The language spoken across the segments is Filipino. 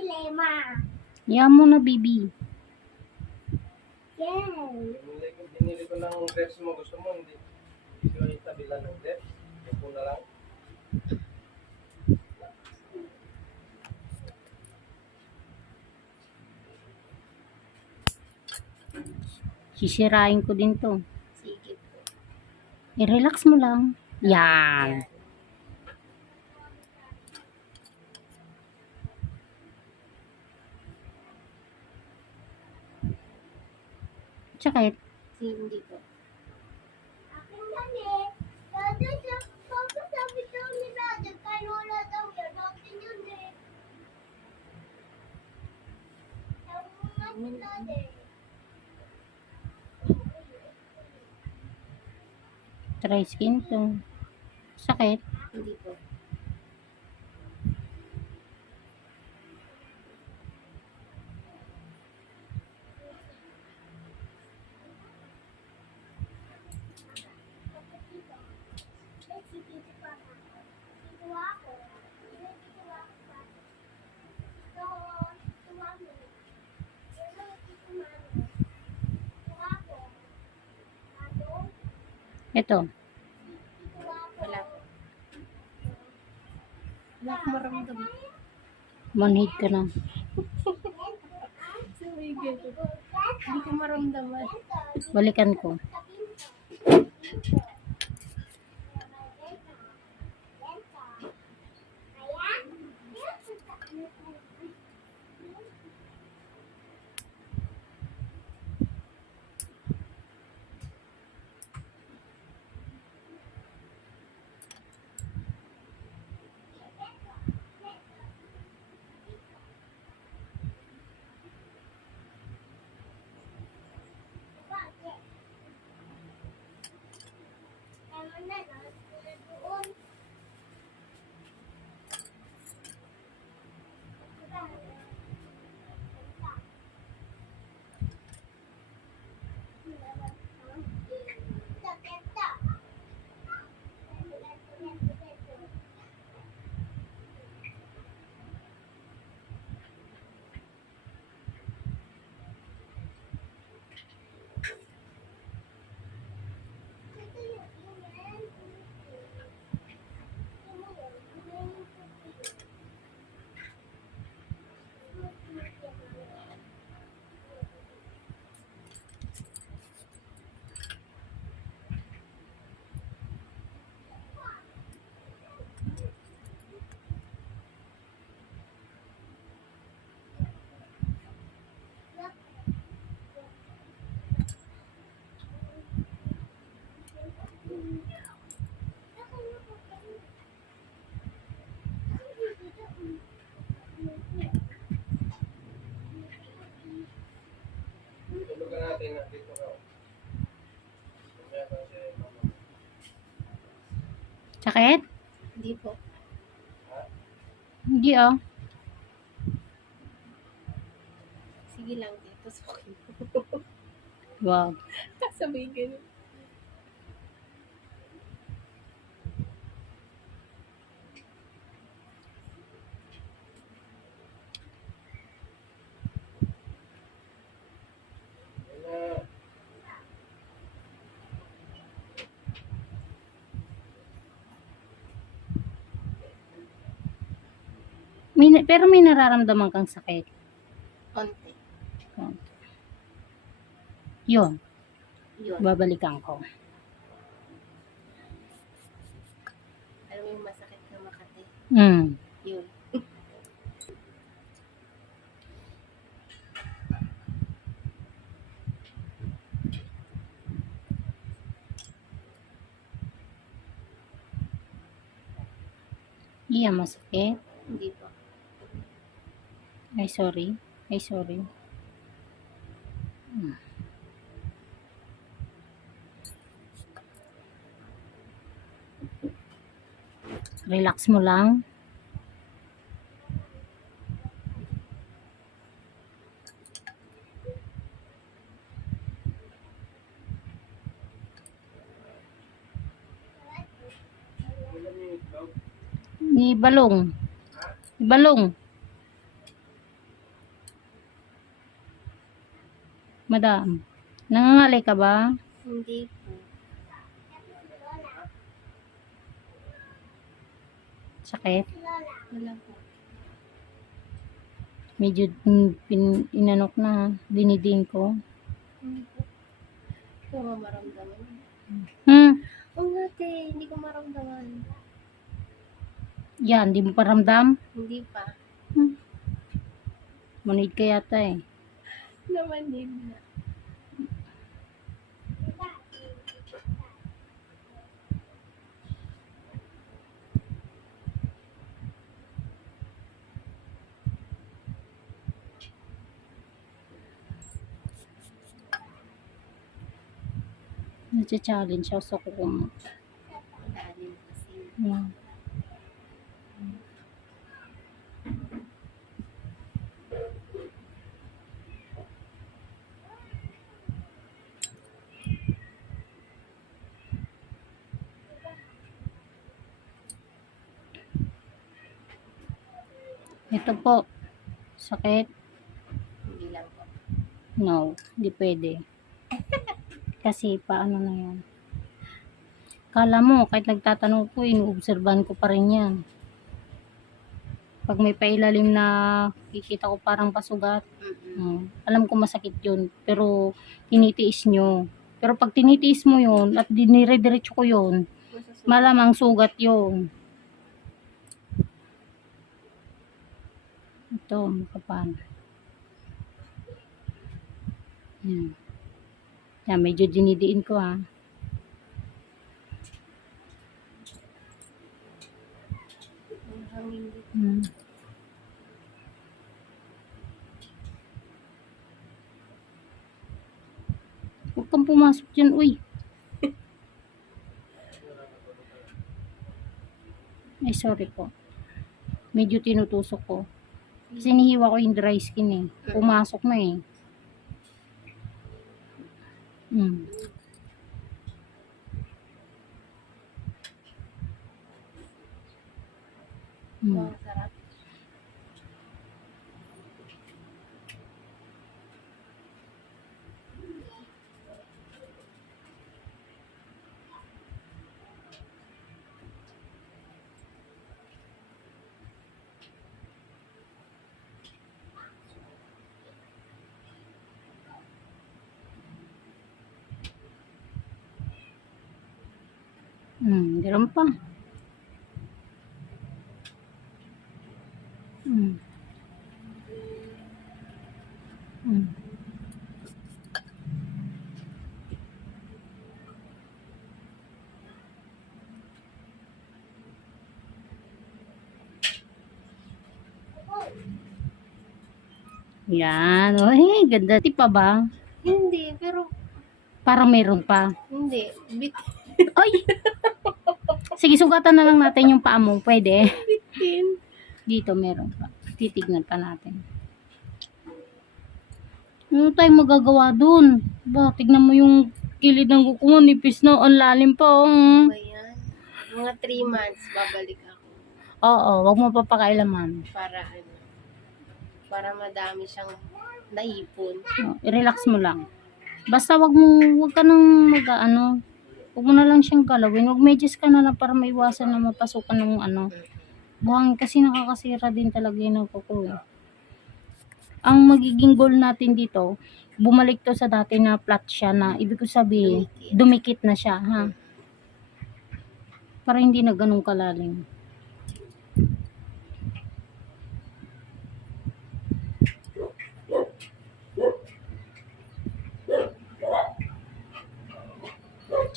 dilema. Yan mo na, baby. Yes. Binili ko, binili ko ng dress mo. Gusto mo, hindi. Hindi ko itabilan ng dress. Ito na lang. Sisirain ko din to. Sige po. I-relax mo lang. Yan. Sakit. Hindi po. Akin dali. Dati sa papa sabi daw ni Dada, kanola daw yan. Akin yun eh. Sabi mo nga si Dada. Try skin to. Sakit. Hindi po. Ito. Wala po. Wala ko maramdaman. Manhid ka na. Hindi ko maramdaman. Balikan ko. Sakit? Hindi po. Hindi ah. Sige lang dito. Sukin po. Wow. Sabi ganun. May, pero may nararamdaman kang sakit. Konti. Yun. Yun. Babalikan ko. Alam mo yung masakit na Makati. Hmm. Yun. Iya, masakit. Hindi. Ay, sorry. Ay, sorry. Hmm. Relax mo lang. Ni balong. Balong. Madam, nangangalay ka ba? Hindi po. Sakit? Wala po. Medyo mm, pin, inanok na, dinidin ko. Hindi po. Hindi ko maramdaman. Hmm, Oo nga, te. Hindi ko maramdaman. yan, di mo pa ramdam? Hindi pa. Manid ka yata eh. Naman din na. Nasa-challenge ako sa kuko mo. Ito po. Sakit? Hindi lang po. No, hindi pwede. Kasi paano na yan? Kala mo, kahit nagtatanong ko, inuobserban ko pa rin yan. Pag may pailalim na kikita ko parang pasugat, Mm-mm. hmm, alam ko masakit yun. Pero tinitiis nyo. Pero pag tinitiis mo yun at dinire-diretso ko yun, malamang sugat yun. Ito, makapal. Yan. Yan, medyo dinidiin ko ha. Hmm. Huwag kang pumasok dyan, uy. Ay, sorry po. Medyo tinutusok ko. Kasi nihiwa ko yung dry skin eh. Pumasok na eh. Hmm. Hmm, meron pa. Hmm. Hmm. Yan. Uy, ganda. Di pa ba? Hindi, pero Parang meron pa. hindi. Bit Ay! Sige, sugatan na lang natin yung paa mo. Pwede. Dito meron pa. Titignan pa natin. Ano tayo magagawa dun? Ba, tignan mo yung kilid ng kuko mo. Nipis na. Ang lalim pa. Oh. Mga 3 months, babalik ako. Oo, wag mo papakailaman. Para ano, para madami siyang naipon. Oh, i-relax mo lang. Basta wag mo, wag ka nang mag ano, wag mo na lang siyang galawin. Wag medyas ka na lang para maiwasan na mapasukan ng ano. Buhangin kasi nakakasira din talaga yun ng kuko eh. Ang magiging goal natin dito, bumalik to sa dati na flat siya na ibig ko sabihin, Dumikit. dumikit na siya, ha? Para hindi na ganun kalalim.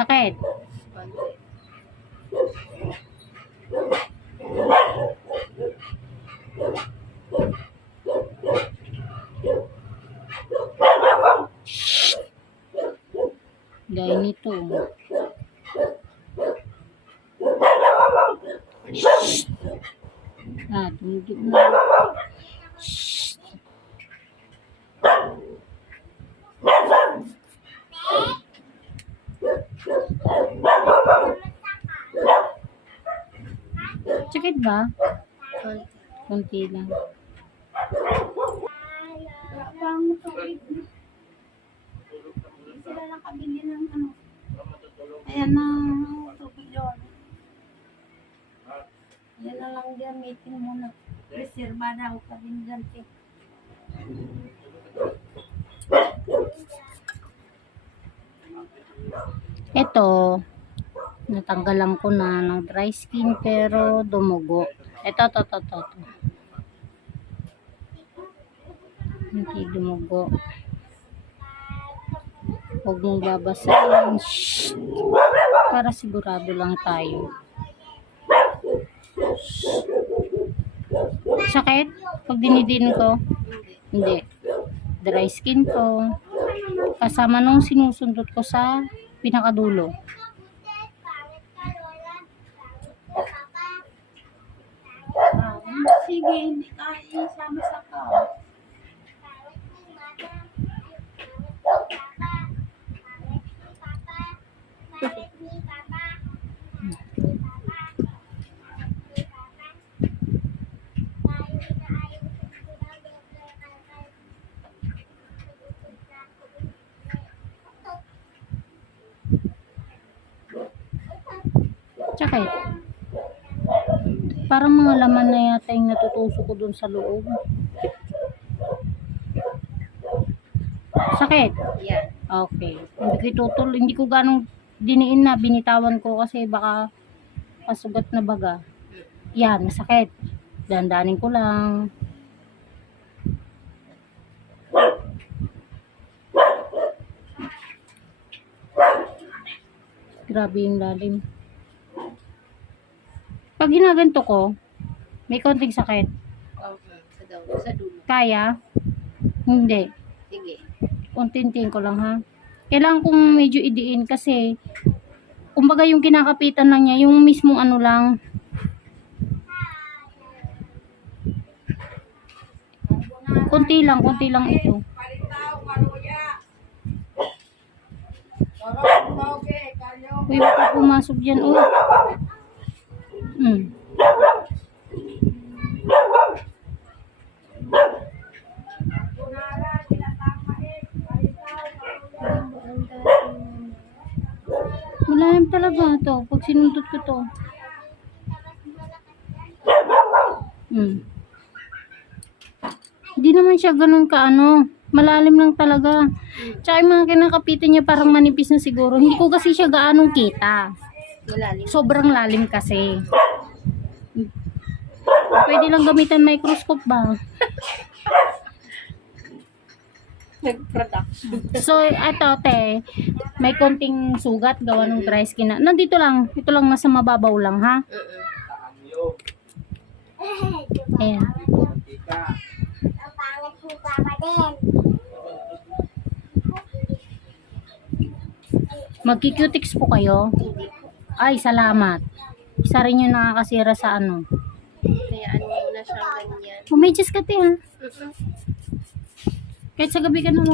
Sakit. Gaya nito. Ah, tumigil na. Sakit ba? Konti. Kunti lang. nakabili ng ano. Para matutulog. Ayan na, tubig yun. Yan na lang gamitin mo na. Reserva daw pa din ganti. Ito, natanggalan ko na ng dry skin pero dumugo. Ito, to, to, to, to. Hindi dumugo. Huwag mong babasahin. Para sigurado lang tayo. Shh. Sakit? Pag dinidin ko? Hindi. Dry skin ko. Kasama nung sinusundot ko sa pinakadulo. Kaputet, pangit ka, Lola. Pangit ka, Papa. Ah, sige, hindi ka isama sa ka. Pangit ni Mama. Pangit ni Papa. Pangit ni Papa. Pangit ni Papa. Pangit ni Papa. Tayo inaayusin ko daw, Dr. Kalkal. Sakit. Parang mga laman na yata yung natutusok ko dun sa loob. Sakit. Yan. Okay. Hindi ko tutol, hindi ko ganong diniin na, binitawan ko kasi baka pasugat na baga. Yan, masakit. Dandanin ko lang. Grabe yung lalim. Pag ginaganto ko, may konting sakit. Okay, sa daw, sa dulo. Kaya? Hindi. Sige. Kontintin ko lang ha. Kailangan kong medyo idiin kasi kumbaga yung kinakapitan lang niya, yung mismong ano lang. Kunti lang, kunti lang ito. Uy, huwag ka pumasok dyan, uy. Hmm. Malalim talaga to. Pag sinundot ko to. Hmm. Hindi naman siya ganun ka ano. Malalim lang talaga. Tsaka yung mga kinakapitan niya parang manipis na siguro. Hindi ko kasi siya gaanong kita. Malalim. Sobrang lalim kasi. Pwede lang gamitan microscope ba? Nag-production. So, ito, te, may konting sugat gawa ng dry skin na. Nandito lang. Ito lang nasa mababaw lang, ha? Ayan. Magki-cutics po kayo. Ay, salamat. Isa rin yung nakakasira sa ano. Na siyang ganyan. Umedyas ka, te, ha? Mm-mm. Kahit sa gabi ka na